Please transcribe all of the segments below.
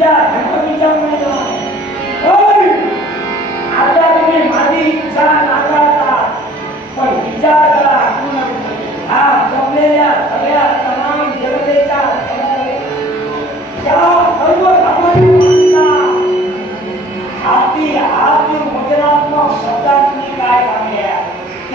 तुमच्या धर्माच्या मैदान पण आता तुम्ही माझी इच्छा नाकारता पण विचार करा हा जमलेल्या सगळ्या तमाम जनतेच्या त्या सर्व सामान्यांना आपली वचनात्मक शब्दात तुम्ही काय सांगल्या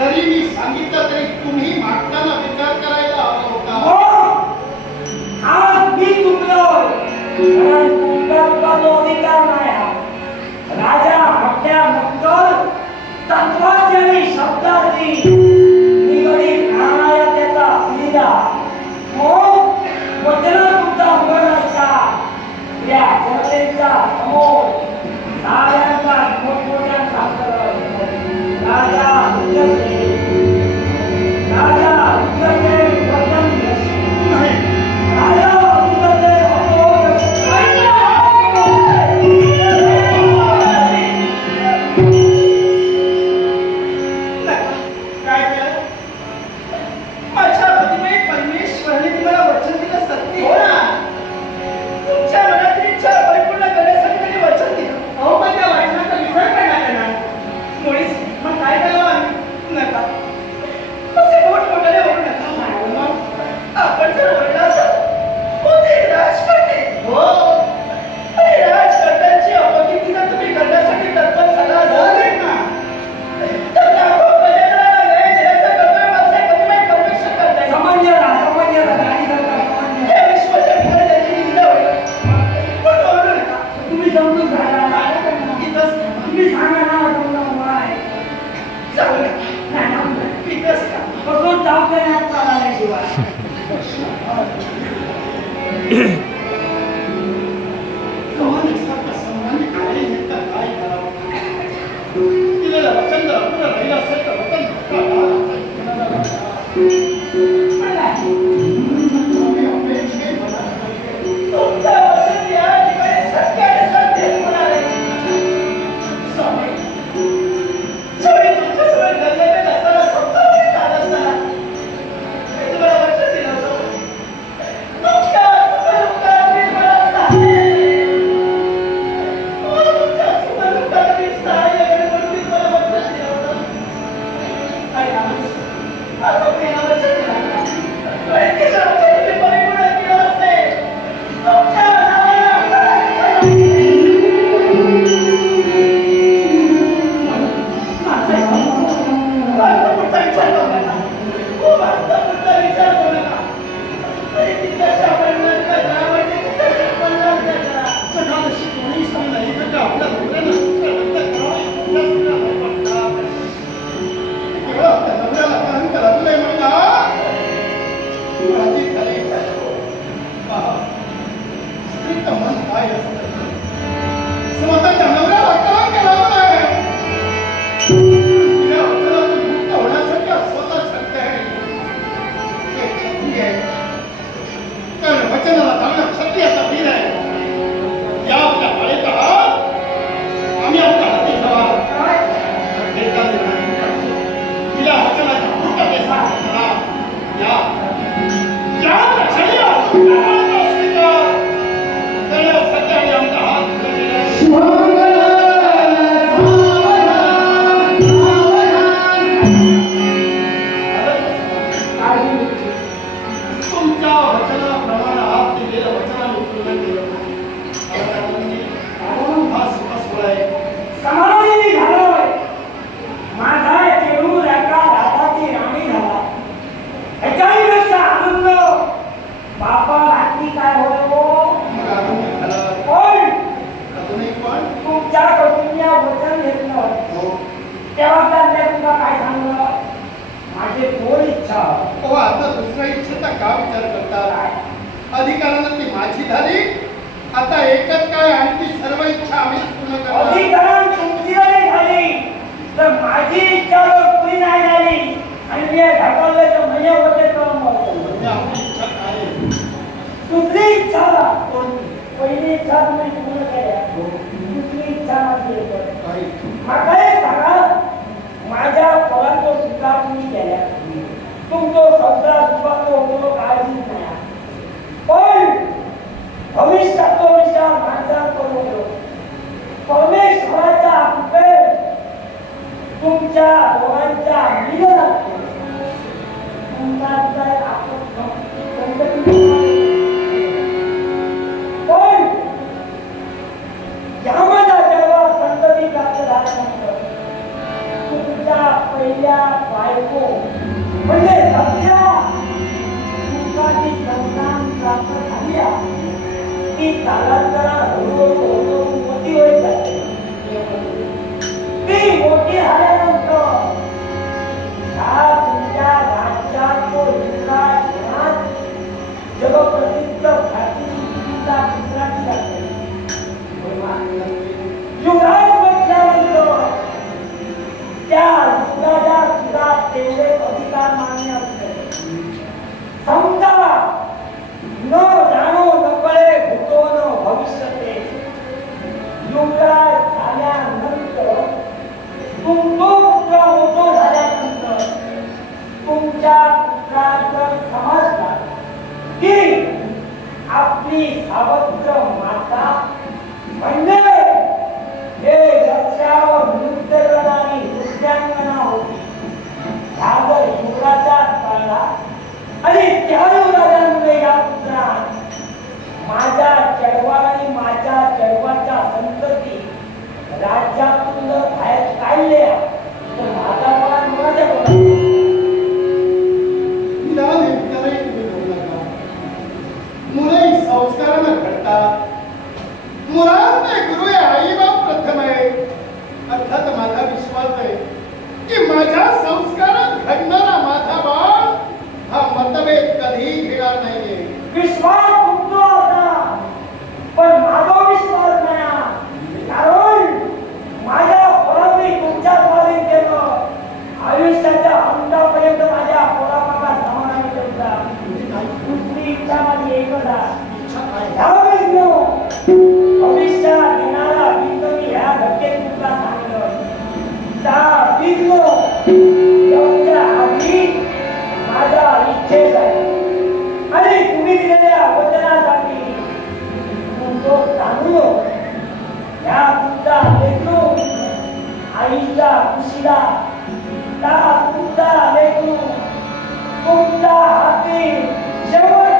तरी मी सांगितलं तरी तुम्ही मागताना विचार करायला हवा होता. आज मी चुकलोय कारण तुमचा जो अधिकार नाही हा राजा आपल्या नक्कल तत्वाची आणि शब्दाची निगडीत राहणाऱ्या त्याचा अभिदा मग वचन तुमचा मन असा या जनतेच्या समोर साऱ्यांचा मोठमोठ्यांचा राजा अधिकारानं ती माझी झाली. आता एकच काय आणखी सर्व इच्छा आम्ही पूर्ण करणार. अधिकारानं तुमची झाली तर माझी इच्छा पुरी नाही झाली आणि मी ढकलले तर म्हणजे होते इच्छा काय दुसरी इच्छा पहिली इच्छा तुम्ही पूर्ण केल्या दुसरी इच्छा माझी सांगा माझ्या पोरांचा सुद्धा तुम्ही केल्या तुमचा संसार सुखाचा होतो काळजीच नाही पण भविष्यात विचार तुमच्या दोघांच्या मिलनात तुमचा काय आपण पण यामध्ये जेव्हा संतती प्राप्त झाल्यानंतर तुमच्या पहिल्या बायको म्हणजे सध्या तुमची संतान प्राप्त झाली आहे. ती कालांतरा हळूहळू मोठी होत जाते. ती मोठी झाल्यानंतर तुमच्या राज्यात तो युवराज होणार जगप्रसिद्ध भारतीचा पुत्राची जाते. युवराज म्हटल्यानंतर त्या युवराजा सुद्धा तेवढे अधिकार मान्य असते. समजा न जाणो नकळे भूतो न भविष्यते. युवराज झाल्यानंतर तुमचा पुत्र मोठो झाल्यानंतर तुमच्या पुत्राचं समजलं की आपली सावत्र माता म्हणजे हे रस्त्यावर नृत्य करणारी नृत्यांगना होती. ह्या जर युवराच्या कळला आणि त्या युवराजांमुळे या पुत्रात माझ्या चढवा आणि माझ्या चढवाच्या संतती राज्यातून जर बाहेर काढल्या तर माझा मला मुलाच्या निदान हे विचारही तुम्ही करू नका. मुलंही संस्कारानं घडतात. मुलांचे गुरु हे आई बाप प्रथम आहे. अर्थात माझा विश्वास आहे की माझ्या संस्कारात घडणारा माझा बाळ हा मतभेद कधीही घेणार नाहीये. विश्वास तुमचा होता पण माझा विश्वास नाही. कारण माझ्या पोरांनी तुमच्या स्वाधीन केलं. आयुष्याच्या अंतापर्यंत माझ्या पोरामागा समाधान केला. दुसरी इच्छा माझी एकच आहे. भविष्यात येणारा बीज मी ह्या घटनेत तुमचा सांगितलं. त्या बीज एवढ्या आधी माझ्या इच्छेत आहे आणि तुम्ही दिलेल्या वचनासाठी तुमचा तांदूळ ह्या तुमचा लेकरू आईच्या खुशीला त्या तुमचा लेकरू तुमच्या हाती शेवट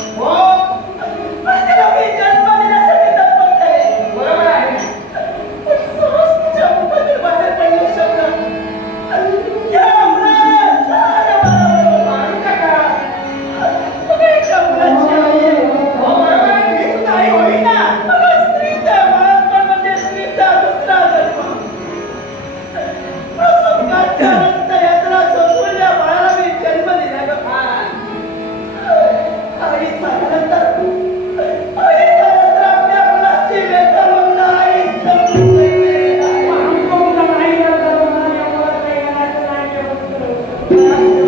हो, पण तिला मी जन्म देण्यासाठी तत्पर झाले. बरोबर आहे. पण सहज तिच्या मुखातून बाहेर पडले शब्द, "या मुलाचा आरंभ." मारू नका. मग एका मुलाची आई आहे. हो, बरोबर आहे. मी सुद्धा आई होईन ना. मग स्त्रीचा बाळपण म्हणजे स्त्रीचा दुसरा जन्म. प्रसंगाच्या अंतयात्रा सोसून या बाळाला मी जन्म दिला ग. आईचा नंतर आपल्या मुलाची व्यथा मग आई समजून शकते. हमको उनका नहीं लगता तो हमारे ऊपर नहीं आना चाहिए